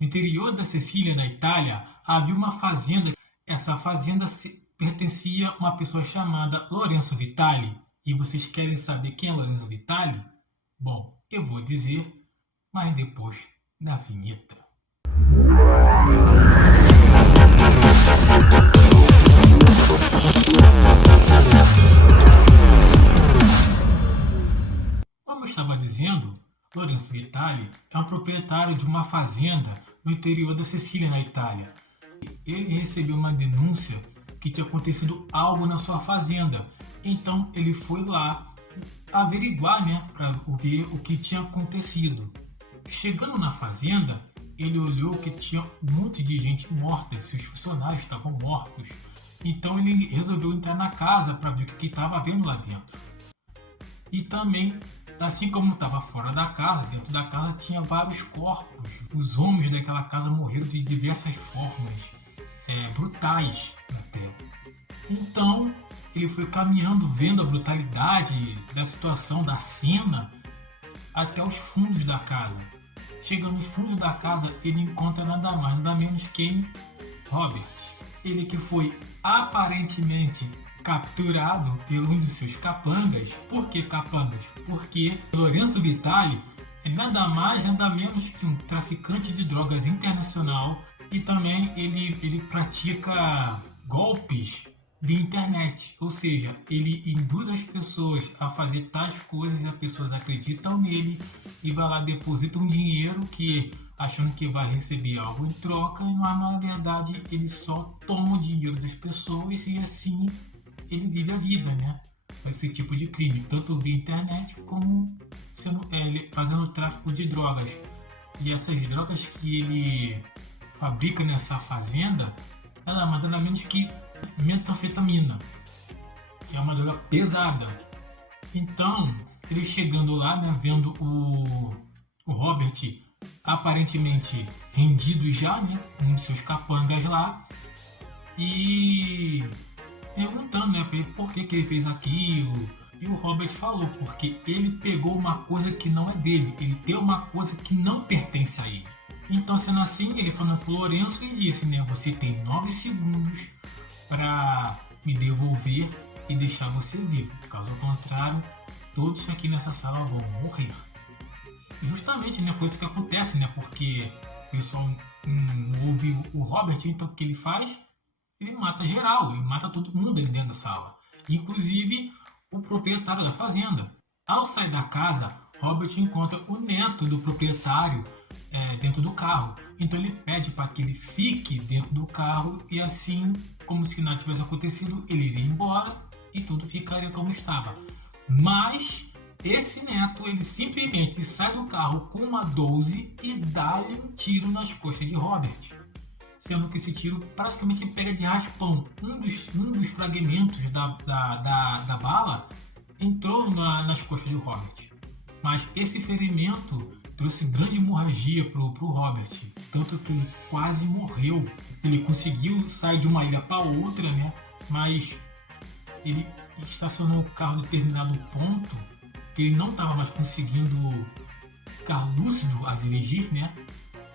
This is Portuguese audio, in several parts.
No interior da Sicília, na Itália, havia uma fazenda. Essa fazenda pertencia a uma pessoa chamada Lorenzo Vitali. E vocês querem saber quem é Lorenzo Vitali? Bom, eu vou dizer, mas depois da vinheta. Como eu estava dizendo, Lorenzo Vitali é um proprietário de uma fazenda no interior da Sicília, na Itália. Ele recebeu uma denúncia que tinha acontecido algo na sua fazenda. Então ele foi lá averiguar, né, para ver o que tinha acontecido. Chegando na fazenda, ele olhou que tinha um monte de gente morta, seus funcionários estavam mortos. Então ele resolveu entrar na casa para ver o que estava vendo lá dentro. E também, assim como estava fora da casa, dentro da casa tinha vários corpos. Os homens daquela casa morreram de diversas formas, brutais até. Então ele foi caminhando, vendo a brutalidade da situação, da cena, até os fundos da casa. Chegando nos fundos da casa, ele encontra nada mais, nada menos que Robert. Ele que foi aparentemente capturado por um de seus capangas. Por que capangas? Porque Lorenzo Vitali é nada mais, nada menos que um traficante de drogas internacional e também ele pratica golpes via internet, ou seja, ele induz as pessoas a fazer tais coisas e as pessoas acreditam nele e vai lá deposita um dinheiro que achando que vai receber algo em troca, mas na verdade ele só toma o dinheiro das pessoas e assim ele vive a vida, né? Esse tipo de crime, tanto via internet como fazendo tráfico de drogas. E essas drogas que ele fabrica nessa fazenda, nada mais nada menos que metanfetamina, que é uma droga pesada. Então, ele chegando lá, né, vendo o Robert aparentemente rendido já, né, com seus capangas lá, e perguntando, né, pra ele por que ele fez aquilo. E o Robert falou, porque ele pegou uma coisa que não é dele, ele tem uma coisa que não pertence a ele. Então, sendo assim, ele falou pro Lourenço e disse, né, você tem 9 segundos para me devolver e deixar você vivo. Caso contrário, todos aqui nessa sala vão morrer. E justamente, né, foi isso que acontece, né, porque o pessoal ouve o Robert, então o que ele faz? Ele mata geral, ele mata todo mundo ali dentro da sala, inclusive o proprietário da fazenda. Ao sair da casa, Robert encontra o neto do proprietário dentro do carro. Então ele pede para que ele fique dentro do carro e assim, como se nada tivesse acontecido, ele iria embora e tudo ficaria como estava. Mas esse neto, ele simplesmente sai do carro com uma 12 e dá-lhe um tiro nas costas de Robert. Sendo que esse tiro praticamente pega de raspão. Um dos fragmentos da bala entrou nas costas de Robert. Mas esse ferimento trouxe grande hemorragia para o Robert, tanto que ele quase morreu. Ele conseguiu sair de uma ilha para outra, né? Mas ele estacionou o carro em determinado ponto que ele não estava mais conseguindo ficar lúcido a dirigir, né?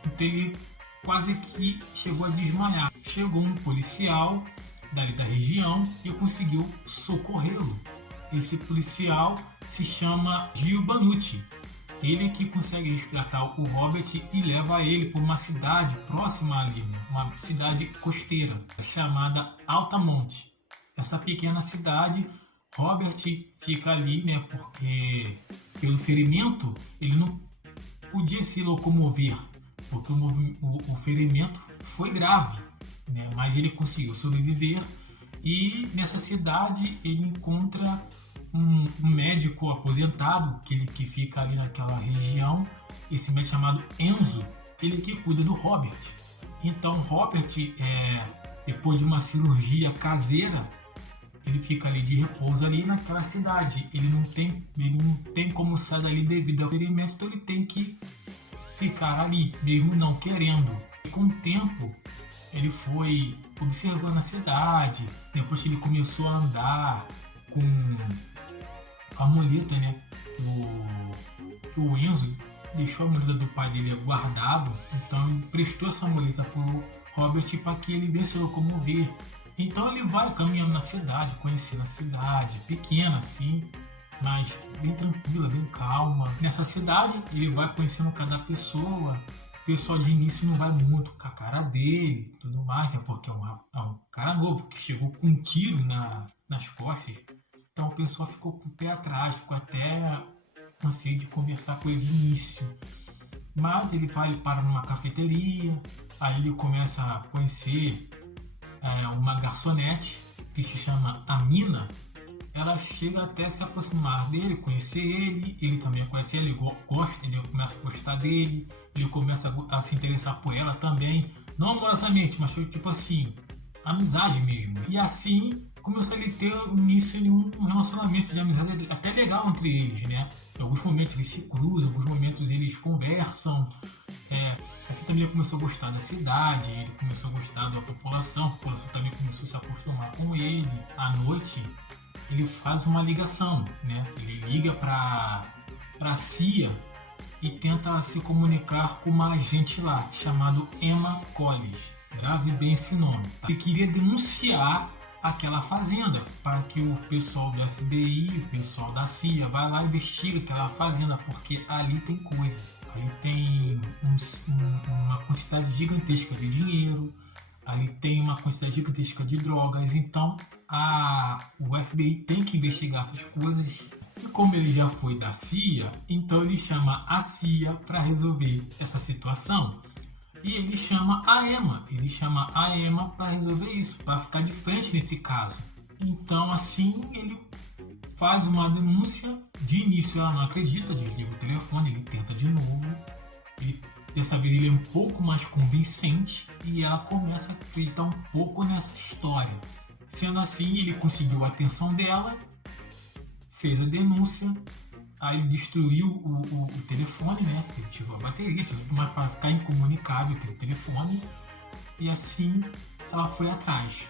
Então ele quase que chegou a desmaiar. Chegou um policial dali da região e conseguiu socorrê-lo. Esse policial se chama Gil Banucci. Ele que consegue resgatar o Robert e leva ele para uma cidade próxima ali, uma cidade costeira chamada Altamonte. Essa pequena cidade, Robert fica ali, né, porque pelo ferimento ele não podia se locomover, porque o ferimento foi grave, né, mas ele conseguiu sobreviver e nessa cidade ele encontra um médico aposentado que fica ali naquela região, esse médico chamado Enzo, ele que cuida do Robert. Então Robert, depois de uma cirurgia caseira, ele fica ali de repouso ali naquela cidade. Ele não tem como sair dali devido ao ferimento, então ele tem que ficar ali, mesmo não querendo. E com o tempo, ele foi observando a cidade, depois que ele começou a andar com a muleta, né, que o Enzo deixou a muleta do pai dele guardado, então ele prestou essa muleta pro Robert para que ele venha se locomover. Então ele vai caminhando na cidade, conhecendo a cidade, pequena assim, mas bem tranquila, bem calma. Nessa cidade ele vai conhecendo cada pessoa. O pessoal de início não vai muito com a cara dele, tudo mais, né? Porque é um cara novo que chegou com um tiro nas costas. Então o pessoal ficou com o pé atrás, ficou até ansioso de conversar com ele de início. Mas ele para numa cafeteria, aí ele começa a conhecer uma garçonete que se chama Amina. Ela chega até se aproximar dele, conhecer ele também conhece ele, ele começa a gostar dele, ele começa a se interessar por ela também, não amorosamente, mas tipo assim, amizade mesmo. E assim começou a ele ter início de um relacionamento de amizade até legal entre eles, né? Em alguns momentos eles se cruzam, em alguns momentos eles conversam. Assim também ele começou a gostar da cidade, ele começou a gostar da população, a população também começou a se acostumar com ele. À noite ele faz uma ligação, né? Ele liga para a CIA e tenta se comunicar com uma agente lá, chamado Emma Collins. Grave bem esse nome. Tá? Ele queria denunciar aquela fazenda para que o pessoal do FBI, o pessoal da CIA, vá lá e investigue aquela fazenda, porque ali tem coisas. Ali tem uma quantidade gigantesca de dinheiro, ali tem uma quantidade gigantesca de drogas, então o FBI tem que investigar essas coisas. E como ele já foi da CIA, então ele chama a CIA para resolver essa situação. E ele chama a Emma para resolver isso, para ficar de frente nesse caso. Então assim ele faz uma denúncia. De início ela não acredita, desliga o telefone, ele tenta de novo. Dessa vez ele é um pouco mais convincente e ela começa a acreditar um pouco nessa história. Sendo assim, ele conseguiu a atenção dela, fez a denúncia, aí destruiu o telefone, né? Ele tirou a bateria, mas para ficar incomunicável aquele telefone. E assim ela foi atrás.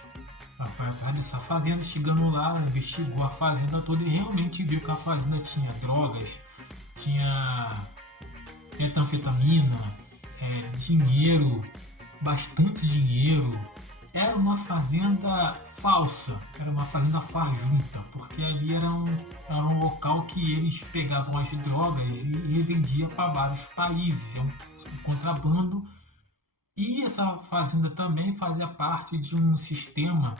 Ela foi atrás dessa fazenda, chegando lá, ela investigou a fazenda toda e realmente viu que a fazenda tinha drogas, tinha metanfetamina, dinheiro, bastante dinheiro. Era uma fazenda falsa, era uma fazenda farjunta, porque ali era um local que eles pegavam as drogas e revendiam para vários países, é um contrabando. E essa fazenda também fazia parte de um sistema,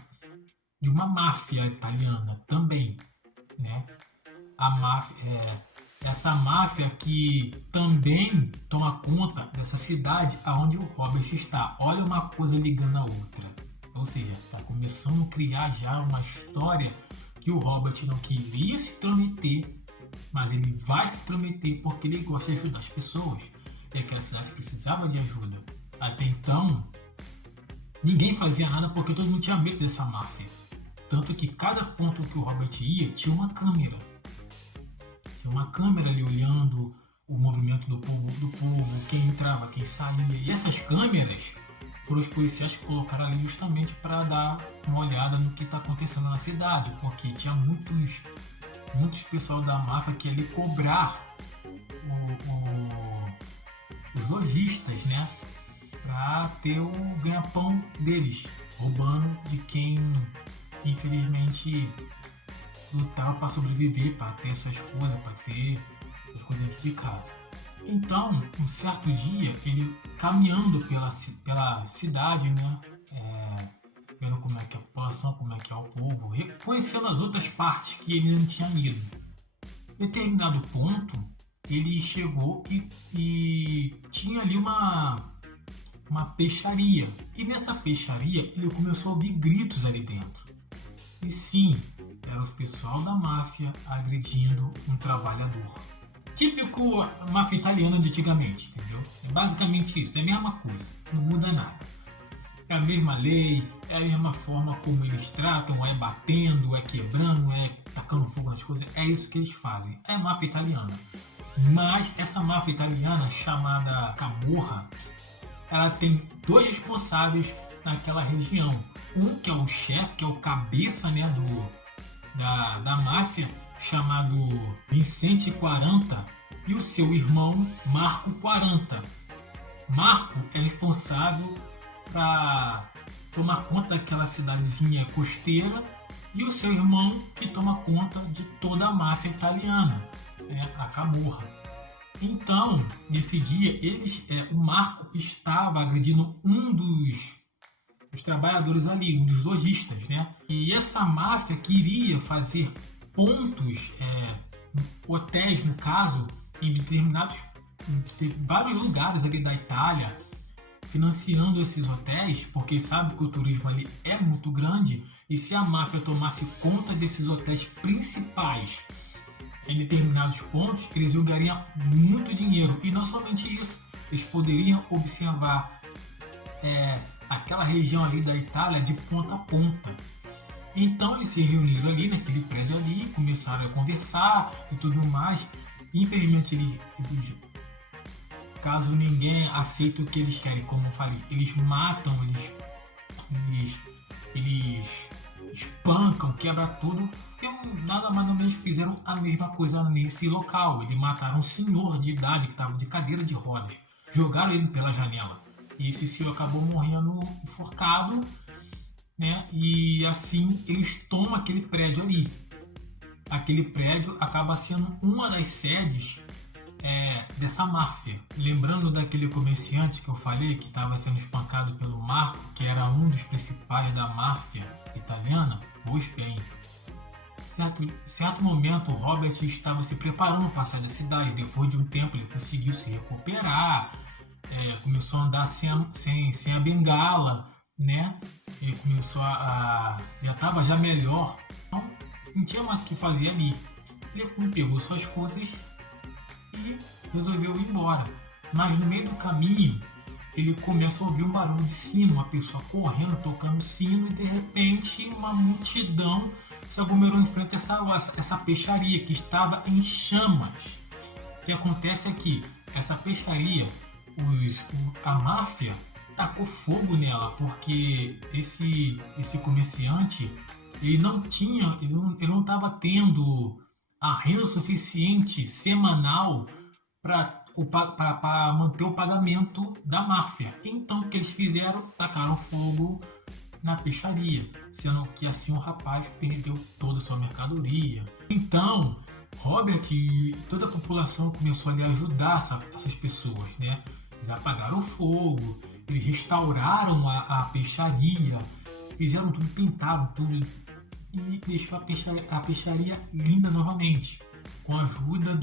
de uma máfia italiana também, né? A máfia, essa máfia que também toma conta dessa cidade aonde o Robert está. Olha uma coisa ligando a outra. Ou seja, está começando a criar já uma história que o Robert não queria se intrometer, mas ele vai se intrometer porque ele gosta de ajudar as pessoas. E aquela cidade precisava de ajuda. Até então, ninguém fazia nada porque todo mundo tinha medo dessa máfia. Tanto que cada ponto que o Robert ia tinha uma câmera. Tinha uma câmera ali olhando o movimento do povo, quem entrava, quem saía. E essas câmeras foram os policiais que colocaram ali justamente para dar uma olhada no que está acontecendo na cidade, porque tinha muitos pessoal da máfia que ia cobrar os lojistas, né, para ter o ganha-pão deles, roubando de quem infelizmente lutava para sobreviver, para ter suas coisas, para ter as coisas dentro de casa. Então, um certo dia, ele caminhando pela cidade, né, vendo como é que é a população, como é que é o povo, conhecendo as outras partes que ele não tinha ido. Em determinado ponto, ele chegou e tinha ali uma peixaria. E nessa peixaria, ele começou a ouvir gritos ali dentro. E sim, era o pessoal da máfia agredindo um trabalhador. Típico máfia italiana de antigamente, entendeu? É basicamente isso, é a mesma coisa, não muda nada. É a mesma lei, é a mesma forma como eles tratam, é batendo, é quebrando, é tacando fogo nas coisas, é isso que eles fazem. É máfia italiana. Mas essa máfia italiana, chamada Camorra, ela tem dois responsáveis naquela região. Um que é o chefe, que é o cabeça, né, da máfia, chamado Vicente 40, e o seu irmão Marco 40. Marco é responsável para tomar conta daquela cidadezinha costeira e o seu irmão que toma conta de toda a máfia italiana, né, a Camorra. Então, nesse dia, o Marco estava agredindo um dos trabalhadores ali, um dos lojistas, né? E essa máfia queria fazer pontos, hotéis no caso, em vários lugares ali da Itália, financiando esses hotéis, porque sabe que o turismo ali é muito grande, e se a máfia tomasse conta desses hotéis principais em determinados pontos, eles iam ganhar muito dinheiro. E não somente isso, eles poderiam observar aquela região ali da Itália de ponta a ponta. Então eles se reuniram ali naquele prédio ali, começaram a conversar e tudo mais. Infelizmente, caso ninguém aceite o que eles querem, como eu falei, eles matam, eles espancam, quebram tudo. Nada mais ou menos fizeram a mesma coisa nesse local. Eles mataram um senhor de idade que estava de cadeira de rodas, jogaram ele pela janela. E esse senhor acabou morrendo enforcado, né? E assim eles tomam aquele prédio ali. Aquele prédio acaba sendo uma das sedes dessa máfia. Lembrando daquele comerciante que eu falei que estava sendo espancado pelo Marco, que era um dos principais da máfia italiana? Pois bem, certo momento o Robert estava se preparando para sair da cidade. Depois de um tempo ele conseguiu se recuperar, começou a andar sem a bengala, né? Ele começou já estava já melhor, então não tinha mais o que fazer ali. Ele pegou suas coisas e resolveu ir embora. Mas no meio do caminho ele começa a ouvir um barulho de sino, uma pessoa correndo, tocando sino, e de repente uma multidão se aglomerou em frente a essa peixaria que estava em chamas. O que acontece é que essa peixaria, a máfia tacou fogo nela, porque esse comerciante ele não estava tendo a renda suficiente semanal para manter o pagamento da máfia. Então o que eles fizeram? Tacaram fogo na peixaria, sendo que assim o rapaz perdeu toda a sua mercadoria. Então Robert e toda a população começou a ajudar essas pessoas, né? Eles apagaram o fogo, eles restauraram a peixaria, fizeram tudo, pintaram tudo e deixou a peixaria linda novamente. Com a ajuda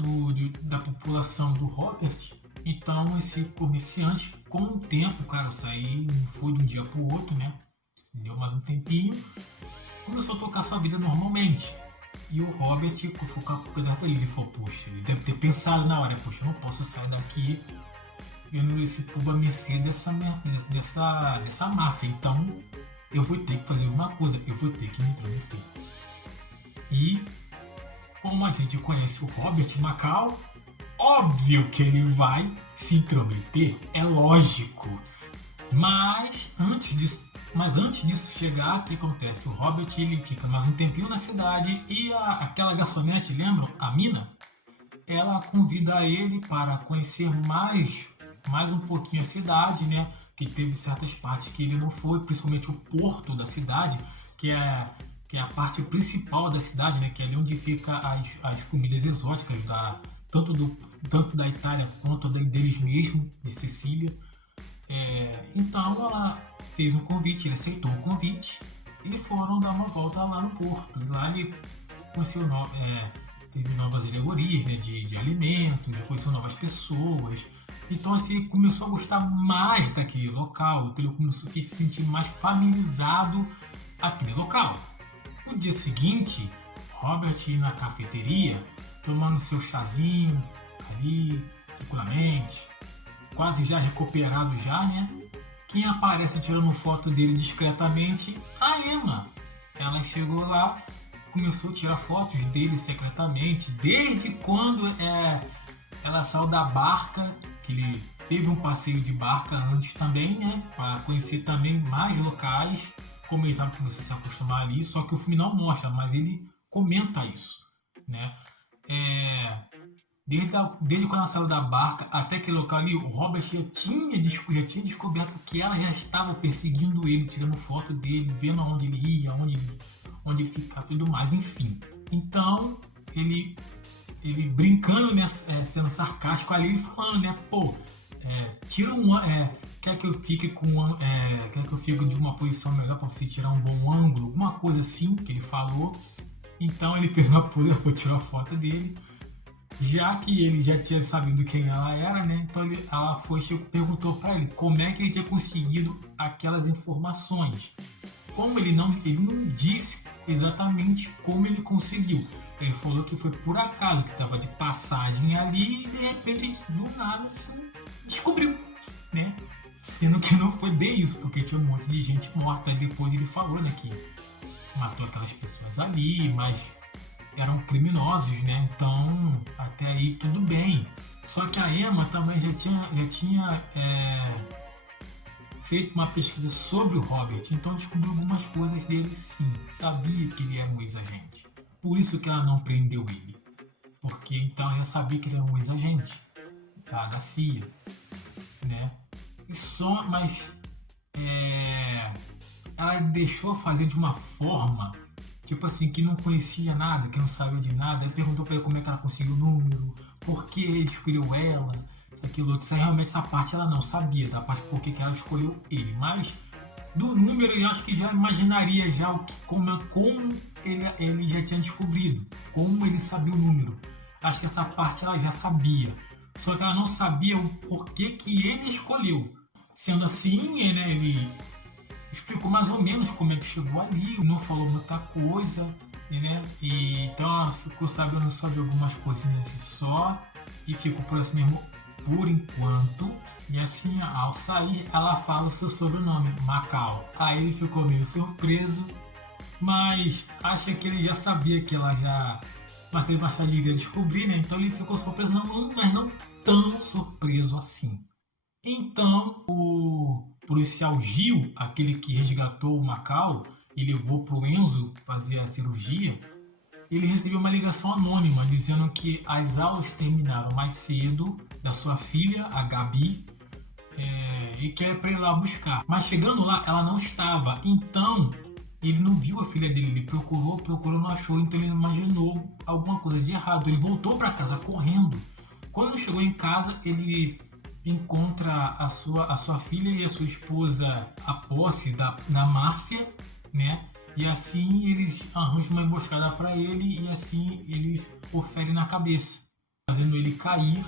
da população do Robert, então esse comerciante, com o tempo, cara, sair não foi de um dia para o outro, né? Deu mais um tempinho, começou a tocar sua vida normalmente. E o Robert ficou com a cuidar dele. Ele falou, poxa, ele deve ter pensado na hora, poxa, eu não posso sair daqui vendo esse povo a mercê dessa máfia. Então eu vou ter que fazer alguma coisa, eu vou ter que me intrometer. E como a gente conhece o Robert Macau, óbvio que ele vai se intrometer, é lógico. Mas antes disso chegar, o que acontece? O Robert ele fica mais um tempinho na cidade e aquela garçonete, lembram? A Mina? Ela convida ele para conhecer mais um pouquinho a cidade, né? Que teve certas partes que ele não foi, principalmente o porto da cidade, que é a parte principal da cidade, né? Que é ali onde fica as comidas exóticas tanto da Itália quanto deles mesmos, de Sicília. Então ela fez um convite, ele aceitou o convite e foram dar uma volta lá no porto. Lá ele conheceu, teve novas alegorias, né, de alimentos, conheceu novas pessoas. Então assim, ele começou a gostar mais daquele local, então ele começou a se sentir mais familiarizado àquele local. No dia seguinte, Robert ia na cafeteria, tomando seu chazinho ali, tranquilamente, quase já recuperado já, né? Quem aparece tirando foto dele discretamente? A Emma. Ela chegou lá, começou a tirar fotos dele secretamente, desde quando ela saiu da barca, que ele teve um passeio de barca antes também, né? Para conhecer também mais locais, como ele estava começando a se acostumar ali, só que o filme não mostra, mas ele comenta isso, né? Desde quando ela saiu da barca até aquele local ali, o Robert já tinha descoberto que ela já estava perseguindo ele, tirando foto dele, vendo aonde ele ia, onde ele ficava e tudo mais, enfim. Então, ele brincando, né, sendo sarcástico ali, ele falando, né, pô, tira quer que eu fique quer que eu fique de uma posição melhor para você tirar um bom ângulo, alguma coisa assim que ele falou. Então ele fez uma pose para tirar a foto dele, já que ele já tinha sabido quem ela era, né? Então ela perguntou para ele como é que ele tinha conseguido aquelas informações. Como ele não disse exatamente como ele conseguiu. Ele falou que foi por acaso, que estava de passagem ali e de repente, do nada, assim, descobriu, né? Sendo que não foi bem isso, porque tinha um monte de gente morta. E depois ele falou, né, que matou aquelas pessoas ali, mas eram criminosos, né? Então, até aí tudo bem. Só que a Emma também já tinha feito uma pesquisa sobre o Robert, então descobriu algumas coisas dele sim. Sabia que ele era um ex-agente. Por isso que ela não prendeu ele. Porque então ela sabia que ele era um ex-agente da CIA, né? Mas ela deixou fazer de uma forma, tipo assim, que não conhecia nada, que não sabia de nada. Aí perguntou pra ele como é que ela conseguiu o número, por que ele escolheu ela, isso, aquilo, outro. Realmente essa parte ela não sabia, da parte por que ela escolheu ele. Mas do número eu acho que já imaginaria já como ele já tinha descobrido, como ele sabia o número. Acho que essa parte ela já sabia. Só que ela não sabia o porquê que ele escolheu. Sendo assim, né, ele explicou mais ou menos como é que chegou ali, não falou muita coisa, né? E então ela ficou sabendo só de algumas coisinhas só e ficou por isso mesmo por enquanto. E assim, ao sair, ela fala o seu sobrenome, Macau. Aí ele ficou meio surpreso, mas acha que ele já sabia que ela já mais tarde iria descobrir, né? Então ele ficou surpreso, mas não tão surpreso assim. Então, o policial Gil, aquele que resgatou o Macau e levou para o Enzo fazer a cirurgia, ele recebeu uma ligação anônima dizendo que as aulas terminaram mais cedo da sua filha, a Gabi, e quer para ir lá buscar. Mas chegando lá, ela não estava. Então, ele não viu a filha dele. Ele procurou, não achou. Então, ele imaginou alguma coisa de errado. Ele voltou para casa correndo. Quando chegou em casa, ele encontra a sua filha e a sua esposa a posse da máfia, né? E assim eles arranjam uma emboscada para ele e assim eles o ferem na cabeça, fazendo ele cair,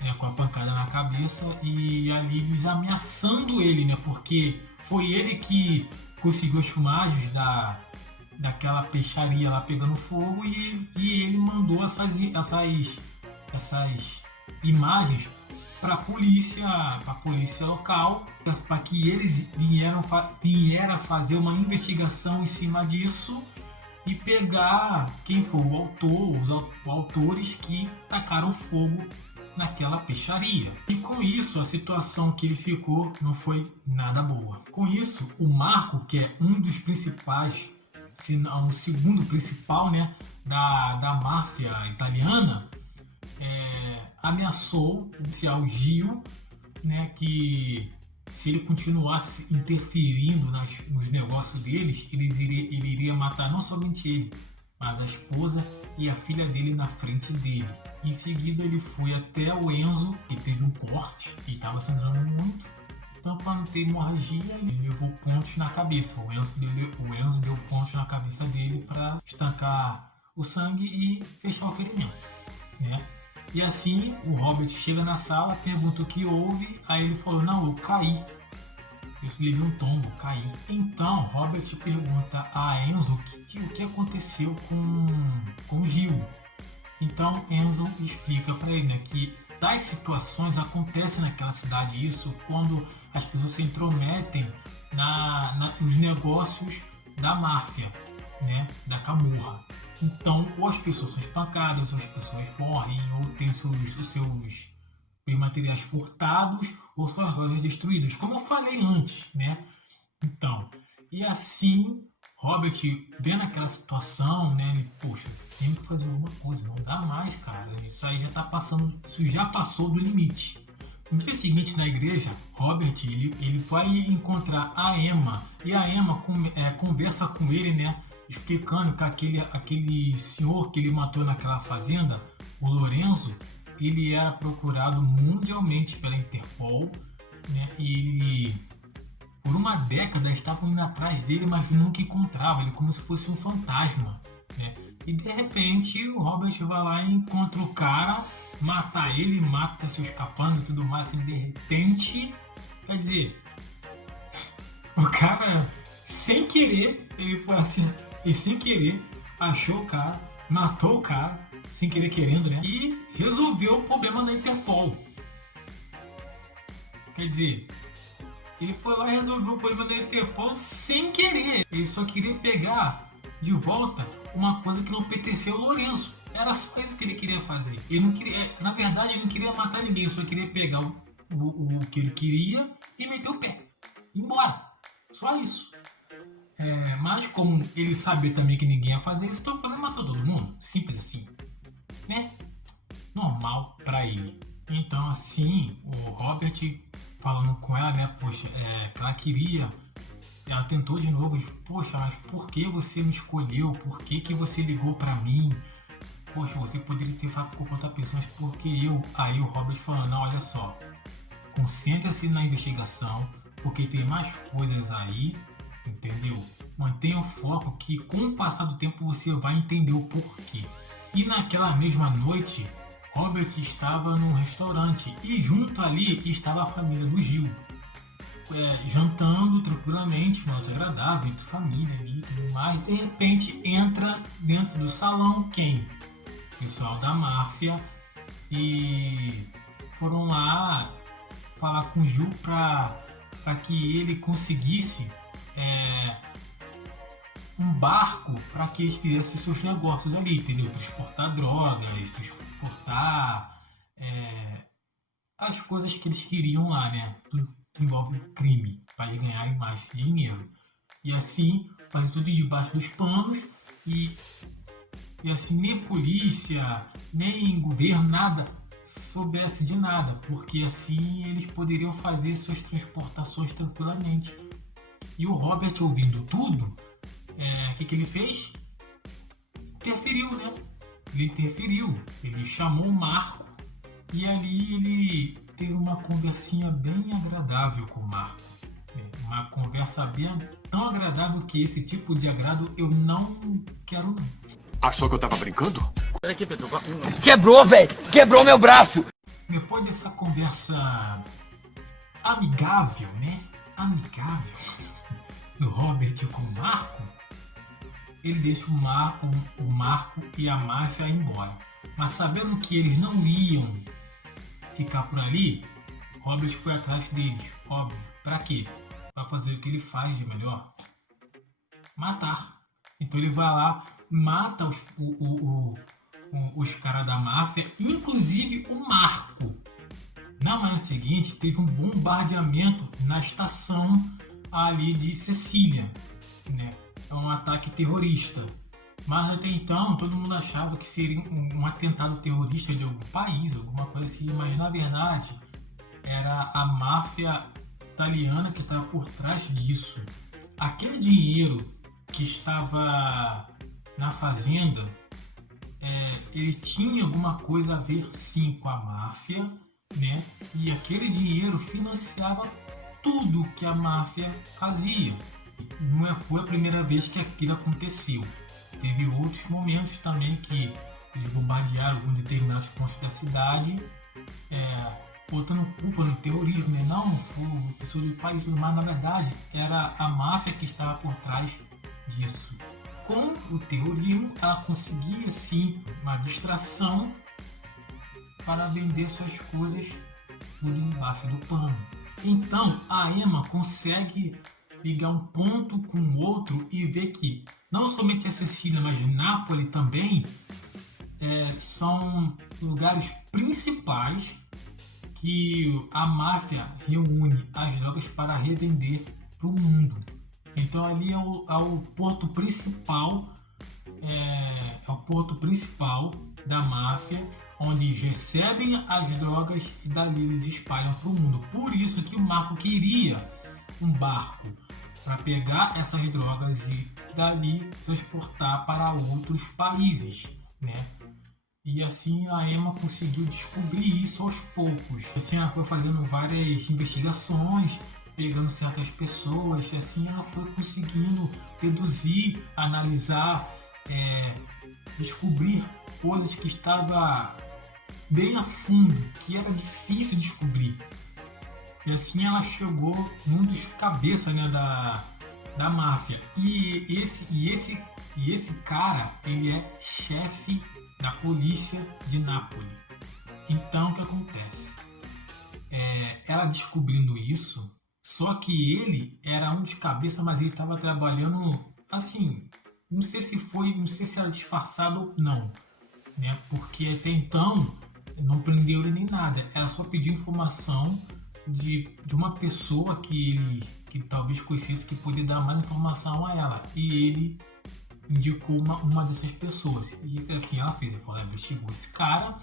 né, com a pancada na cabeça e ali eles ameaçando ele, né? Porque foi ele que conseguiu as filmagens daquela peixaria lá pegando fogo e ele mandou essas imagens para a polícia local, para que eles vieram fazer uma investigação em cima disso e pegar quem foi o autor, os autores que tacaram fogo naquela peixaria. E com isso, a situação que ele ficou não foi nada boa. Com isso, o Marco, que é um dos principais, se não o segundo principal, né, da máfia italiana, ameaçou o policial Gil, né, que se ele continuasse interferindo nos negócios deles, ele iria matar não somente ele, mas a esposa e a filha dele na frente dele. Em seguida, ele foi até o Enzo, que teve um corte e estava sangrando muito. Então, para não ter hemorragia, ele levou pontos na cabeça. O Enzo deu pontos na cabeça dele para estancar o sangue e fechar o ferimento, né? E assim, o Robert chega na sala, pergunta o que houve, aí ele falou, não, eu caí. Eu levei um tombo, caí. Então, Robert pergunta a Enzo o que aconteceu com o Gil. Então, Enzo explica para ele, né, que tais situações acontecem naquela cidade, isso quando as pessoas se intrometem nos negócios da máfia, né, da camorra. Então, ou as pessoas são espancadas, ou as pessoas morrem, ou têm os seus materiais furtados, ou suas lojas destruídas, como eu falei antes, né? Então, e assim Robert, vendo aquela situação, né, ele, poxa, tem que fazer alguma coisa, não dá mais, cara. Isso aí já tá passando, isso já passou do limite. No dia seguinte, na igreja, Robert, ele vai encontrar a Emma, e a Emma conversa com ele, né, explicando que aquele senhor que ele matou naquela fazenda, o Lorenzo, ele era procurado mundialmente pela Interpol, né, e ele por uma década estavam indo atrás dele, mas nunca encontravam ele, como se fosse um fantasma, né? E de repente o Robert vai lá e encontra o cara, mata ele, mata seu escapando e tudo mais, assim, de repente, quer dizer, o cara, sem querer, ele foi assim, e sem querer, achou o cara, matou o cara, sem querer querendo, né? E resolveu o problema da Interpol. Quer dizer, ele foi lá e resolveu o problema da Interpol sem querer. Ele só queria pegar de volta uma coisa que não pertenceu ao Lourenço. Era só isso que ele queria fazer. Ele não queria, na verdade, ele não queria matar ninguém. Ele só queria pegar o que ele queria e meter o pé. Ir embora. Só isso. Mas como ele sabia também que ninguém ia fazer isso, então foi lá e matou todo mundo. Simples assim. Né? Normal pra ele. Então assim, o Robert falando com ela, né, poxa, que ela queria, ela tentou de novo, poxa, mas por que você me escolheu? Por que você ligou pra mim? Poxa, você poderia ter falado com outras pessoas, porque eu? Aí o Robert falando, não, olha só, concentre-se na investigação, porque tem mais coisas aí, entendeu? Mantenha o foco que com o passar do tempo você vai entender o porquê. E naquela mesma noite, Robert estava num restaurante e junto ali estava a família do Gil, jantando tranquilamente, uma noite agradável, entre família e tudo mais. De repente entra dentro do salão quem? O pessoal da máfia e foram lá falar com o Gil para que ele conseguisse um barco para que eles fizessem seus negócios ali, entendeu? Transportar drogas, transportar as coisas que eles queriam lá, né? Tudo que envolve crime, para eles ganharem mais dinheiro. E assim, fazer tudo debaixo dos panos e assim, nem polícia, nem governo, nada soubesse de nada, porque assim eles poderiam fazer suas transportações tranquilamente. E o Robert, ouvindo tudo, que ele fez? Interferiu, né? Ele interferiu, ele chamou o Marco e ali ele teve uma conversinha bem agradável com o Marco. Uma conversa bem tão agradável que esse tipo de agrado eu não quero não. Achou que eu tava brincando? Quebrou, velho! Quebrou meu braço! Depois dessa conversa amigável, né? Amigável do Robert com o Marco, ele deixa o Marco e a máfia ir embora. Mas sabendo que eles não iam ficar por ali, Robert foi atrás deles, óbvio. Pra quê? Pra fazer o que ele faz de melhor. Matar. Então ele vai lá, mata os caras da máfia, inclusive o Marco. Na manhã seguinte, teve um bombardeamento na estação ali de Sicília, né? É um ataque terrorista. Mas até então, todo mundo achava que seria um atentado terrorista de algum país, alguma coisa assim. Mas na verdade, era a máfia italiana que estava por trás disso. Aquele dinheiro que estava na fazenda, ele tinha alguma coisa a ver sim com a máfia, né? E aquele dinheiro financiava tudo que a máfia fazia. Não foi a primeira vez que aquilo aconteceu. Teve outros momentos também que eles bombardearam alguns determinados pontos da cidade, botando culpa no terrorismo, né? Não foi pessoa do país, mas na verdade era a máfia que estava por trás disso. Com o terrorismo, ela conseguia sim uma distração para vender suas coisas por debaixo do pano. Então a Emma consegue ligar um ponto com o outro e ver que não somente a Sicília, mas Nápoles também são lugares principais que a máfia reúne as drogas para revender para o mundo. Então ali é o porto principal, é o porto principal da máfia, onde recebem as drogas e dali eles espalham para o mundo. Por isso que o Marco queria um barco para pegar essas drogas e dali transportar para outros países, né? E assim a Emma conseguiu descobrir isso aos poucos. Assim ela foi fazendo várias investigações, pegando certas pessoas, e assim ela foi conseguindo deduzir, analisar, descobrir coisas que estavam bem a fundo, que era difícil descobrir. E assim ela chegou num dos cabeças, né, da máfia. E esse cara, ele é chefe da polícia de Nápoles. Então o que acontece? Ela descobrindo isso, só que ele era um dos cabeças, mas ele estava trabalhando assim. Não sei se era disfarçado ou não, né? Porque até então não prendeu ele nem nada. Ela só pediu informação de uma pessoa que ele talvez conhecesse, que poderia dar mais informação a ela. E ele indicou uma dessas pessoas. E assim ela fez. Ela investigou esse cara,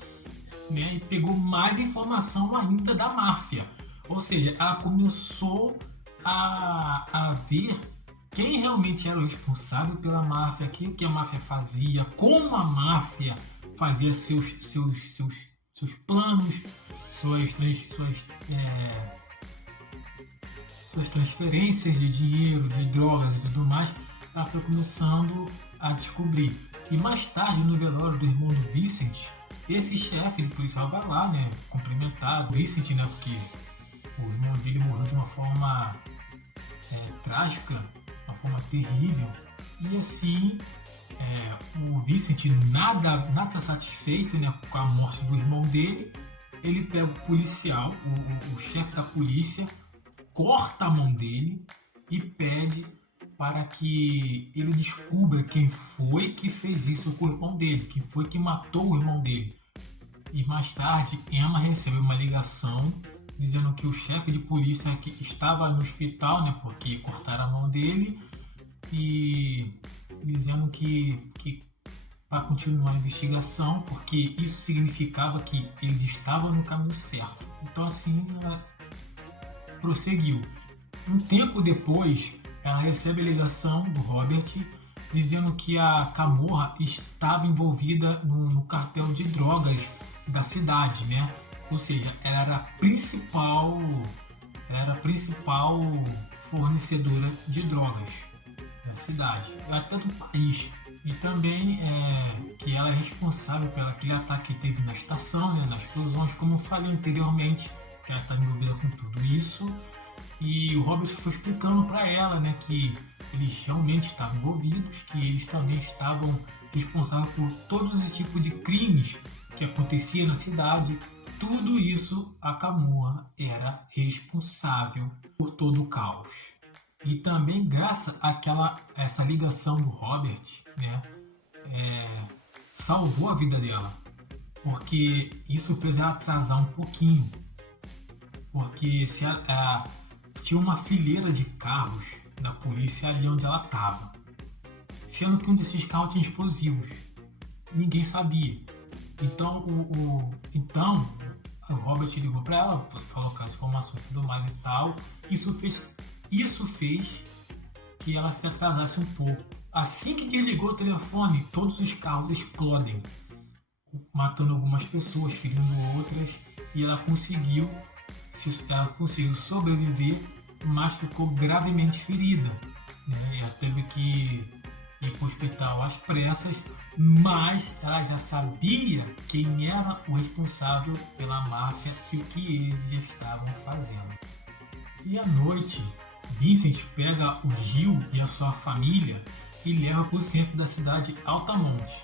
né, e pegou mais informação ainda da máfia. Ou seja, ela começou a ver quem realmente era o responsável pela máfia, o que a máfia fazia, como a máfia fazia seus planos, suas transferências de dinheiro, de drogas e tudo mais. Ela foi começando a descobrir. E mais tarde, no velório do irmão do Vincent, esse chefe de policial vai lá, né, cumprimentar o Vincent, né, porque o irmão dele morreu de uma forma trágica, uma forma terrível. E assim, o Vincent nada satisfeito, né, com a morte do irmão dele, ele pega o policial, o chefe da polícia, corta a mão dele e pede para que ele descubra quem foi que fez isso com o irmão dele, quem foi que matou o irmão dele. E mais tarde, Emma recebe uma ligação dizendo que o chefe de polícia que estava no hospital, né, porque cortaram a mão dele, e dizendo que para continuar a investigação, porque isso significava que eles estavam no caminho certo. Então assim, ela prosseguiu. Um tempo depois, ela recebe a ligação do Robert dizendo que a Camorra estava envolvida no cartel de drogas da cidade, né? Ou seja, ela era a principal fornecedora de drogas da cidade, até do país. E também que ela é responsável pelo aquele ataque que teve na estação, né, nas explosões, como eu falei anteriormente, que ela está envolvida com tudo isso. E o Robert foi explicando para ela, né, que eles realmente estavam envolvidos, que eles também estavam responsáveis por todos os tipos de crimes que acontecia na cidade. Tudo isso a Camorra era responsável por todo o caos. E também graças a essa ligação do Robert, né, salvou a vida dela, porque isso fez ela atrasar um pouquinho, porque tinha uma fileira de carros da polícia ali onde ela estava, sendo que um desses carros tinha explosivos, ninguém sabia. Então o Robert ligou para ela, falou com as informações e tudo mais e tal. Isso fez que ela se atrasasse um pouco. Assim que desligou o telefone, todos os carros explodem, matando algumas pessoas, ferindo outras, e ela conseguiu sobreviver, mas ficou gravemente ferida, né? Ela teve que ir para o hospital às pressas, mas ela já sabia quem era o responsável pela máfia e o que eles já estavam fazendo. E à noite, Vincent pega o Gil e a sua família e leva para o centro da cidade Altamonte.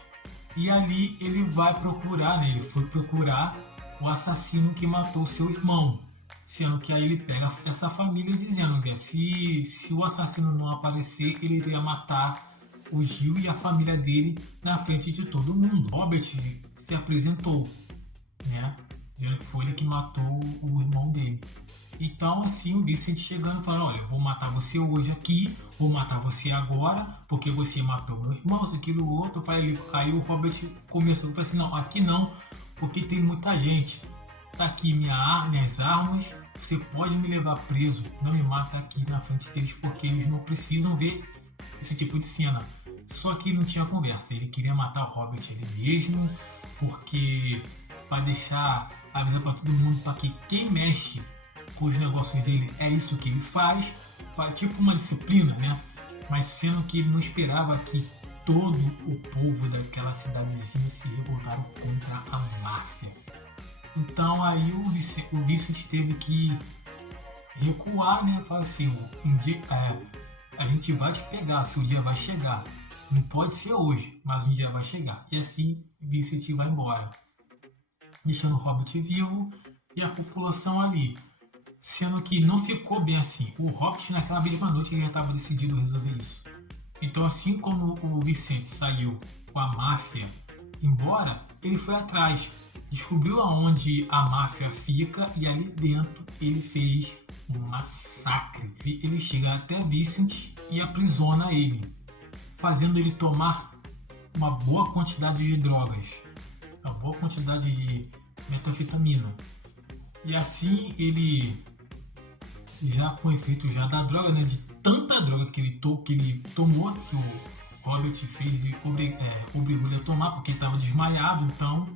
E ali ele vai procurar, né? Ele foi procurar o assassino que matou seu irmão. Sendo que aí ele pega essa família dizendo que se o assassino não aparecer, ele iria matar o Gil e a família dele na frente de todo mundo. Robert se apresentou, né, dizendo que foi ele que matou o irmão dele. Então, assim, o Vincent chegando e falando, olha, eu vou matar você hoje aqui, vou matar você agora, porque você matou meu irmão, isso, aquilo, outro. Aí o Robert começou a falar assim, não, aqui não, porque tem muita gente. Tá aqui minhas armas, você pode me levar preso, não me mata aqui na frente deles, porque eles não precisam ver esse tipo de cena. Só que não tinha conversa, ele queria matar o Robert ele mesmo, porque para deixar avisar para todo mundo para que quem mexe com os negócios dele é isso que ele faz, tipo uma disciplina, né? Mas sendo que ele não esperava que todo o povo daquela cidadezinha se revoltaram contra a máfia. Então aí o Vincent teve que recuar, né? Falar assim, a gente vai te pegar, seu dia vai chegar. Não pode ser hoje, mas um dia vai chegar. E assim Vincent vai embora, deixando o Robert vivo e a população ali. Sendo que não ficou bem assim. O Robert naquela mesma noite já estava decidido a resolver isso. Então assim como o Vicente saiu com a máfia embora, ele foi atrás, descobriu aonde a máfia fica e ali dentro ele fez um massacre. Ele chega até Vicente e aprisiona ele, fazendo ele tomar uma boa quantidade de drogas, uma boa quantidade de metanfetamina. E assim ele, já com efeito já da droga, né, de tanta droga que ele tomou, que o Robert obrigou ele a tomar, porque estava desmaiado, então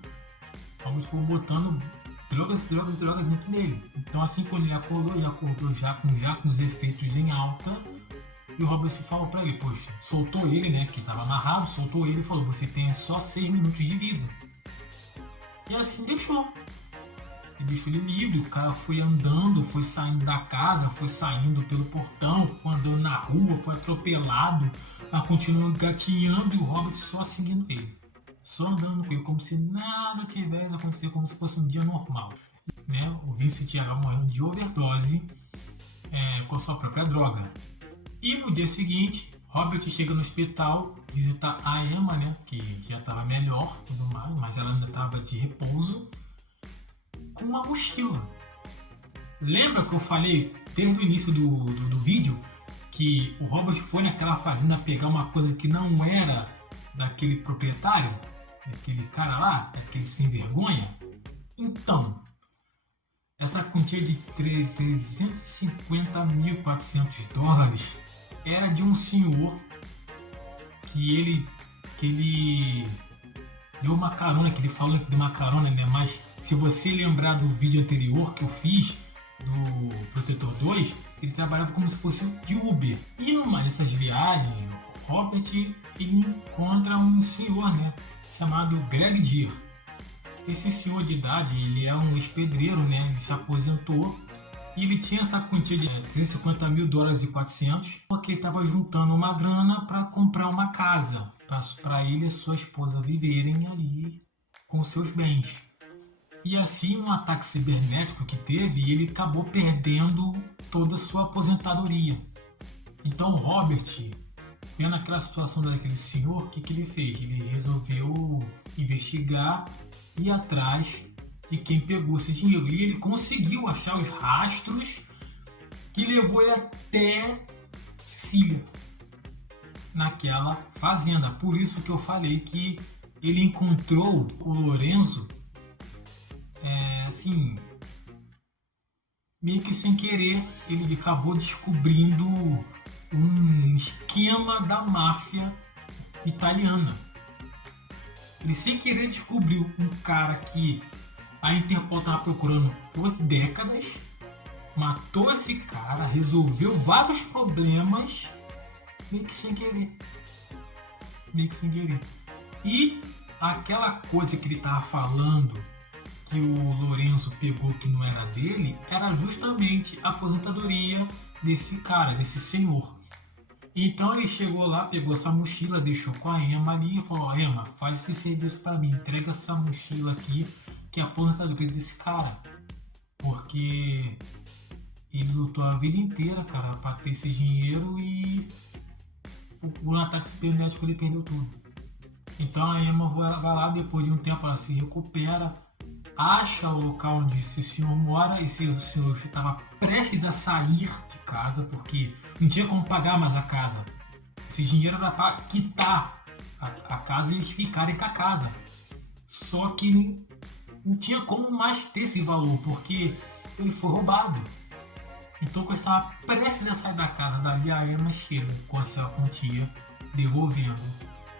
o Robert foi botando drogas dentro dele. Então assim, quando ele acordou já com os efeitos em alta, e o Robert falou para ele, poxa, soltou ele, né, que estava amarrado, soltou ele e falou, você tem só 6 minutos de vida. E assim deixou. Ele deixou ele livre, o cara foi andando, foi saindo da casa, foi saindo pelo portão, foi andando na rua, foi atropelado, continuou gatinhando e o Robert só seguindo ele. Só andando com ele, como se nada tivesse acontecido, como se fosse um dia normal. Né? O Vincent ia morrendo de overdose com a sua própria droga. E no dia seguinte, Robert chega no hospital visitar a Emma, né, que já estava melhor, tudo mais, mas ela ainda estava de repouso, com uma mochila. Lembra que eu falei desde o início do vídeo que o Robert foi naquela fazenda pegar uma coisa que não era daquele proprietário, daquele cara lá, daquele sem vergonha? Então, essa quantia de 350.400 dólares era de um senhor que ele deu uma carona, que ele falou que deu uma carona, né? Mas se você lembrar do vídeo anterior que eu fiz do Protetor 2, ele trabalhava como se fosse de Uber. E numa dessas viagens, Robert ele encontra um senhor, né, chamado Greg Deer. Esse senhor de idade, ele é um ex-pedreiro, né? Ele se aposentou e ele tinha essa quantia de 350.000 dólares e 400 porque ele estava juntando uma grana para comprar uma casa para ele e sua esposa viverem ali com seus bens. E assim, um ataque cibernético que teve, ele acabou perdendo toda a sua aposentadoria. Então o Robert, vendo aquela situação daquele senhor, o que ele fez? Ele resolveu investigar e ir atrás de quem pegou esse dinheiro. E ele conseguiu achar os rastros que levou ele até Sicília, naquela fazenda. Por isso que eu falei que ele encontrou o Lorenzo assim, meio que sem querer. Ele acabou descobrindo um esquema da máfia italiana. Ele sem querer descobriu um cara que a Interpol estava procurando por décadas, matou esse cara, resolveu vários problemas, meio que sem querer. E aquela coisa que ele estava falando, que o Lorenzo pegou que não era dele, era justamente a aposentadoria desse cara, desse senhor. Então ele chegou lá, pegou essa mochila, deixou com a Emma ali e falou, Emma, faz esse serviço para mim, entrega essa mochila aqui, que é a aposentadoria desse cara. Porque ele lutou a vida inteira, cara, para ter esse dinheiro e por um ataque cibernético ele perdeu tudo. Então a Emma vai lá, depois de um tempo ela se recupera, acha o local onde esse senhor mora. Esse senhor estava prestes a sair de casa porque não tinha como pagar mais a casa. Esse dinheiro era para quitar a casa e eles ficarem com a casa. Só que não tinha como mais ter esse valor porque ele foi roubado. Então, quando estava prestes a sair da casa, dali a Emma chega com essa quantia, devolvendo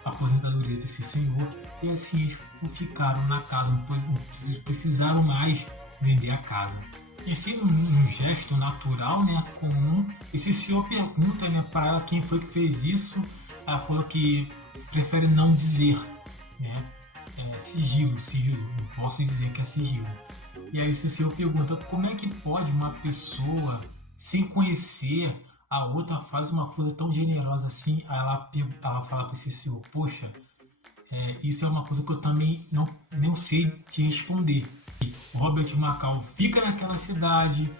a aposentadoria desse senhor, e assim eles ficaram na casa, não precisaram mais vender a casa. E assim, num gesto natural, né, comum, esse senhor pergunta, né, para ela quem foi que fez isso. Ela falou que prefere não dizer, né, sigilo, não posso dizer que é sigilo. E aí esse senhor pergunta como é que pode uma pessoa, sem conhecer a outra, faz uma coisa tão generosa assim. Aí ela fala para esse senhor, poxa, isso é uma coisa que eu também não sei te responder. O Robert Macau fica naquela cidade,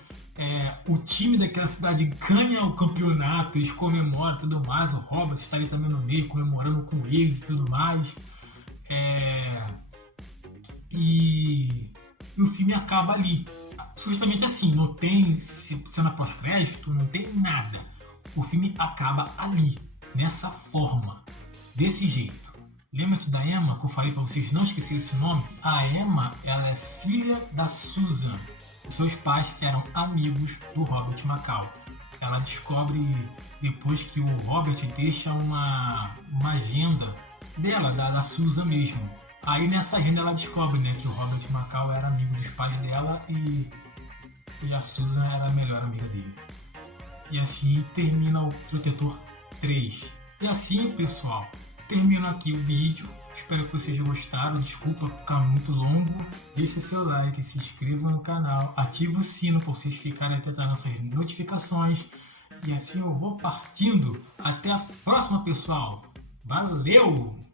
o time daquela cidade ganha o campeonato, eles comemoram e tudo mais, o Robert está ali também no meio, comemorando com eles e tudo mais. E o filme acaba ali. Justamente assim, não tem cena pós-crédito, não tem nada. O filme acaba ali, nessa forma, desse jeito. Lembra-te da Emma, que eu falei para vocês não esquecerem esse nome? A Emma, ela é filha da Susan. Seus pais eram amigos do Robert Macau. Ela descobre depois que o Robert deixa uma agenda dela, da Susan mesmo. Aí nessa agenda ela descobre, né, que o Robert Macau era amigo dos pais dela e a Susan era a melhor amiga dele. E assim termina o Protetor 3. E assim, pessoal, termino aqui o vídeo. Espero que vocês gostaram. Desculpa ficar muito longo. Deixe seu like, se inscreva no canal, ative o sino para vocês ficarem atentos às nossas notificações. E assim eu vou partindo. Até a próxima, pessoal. Valeu!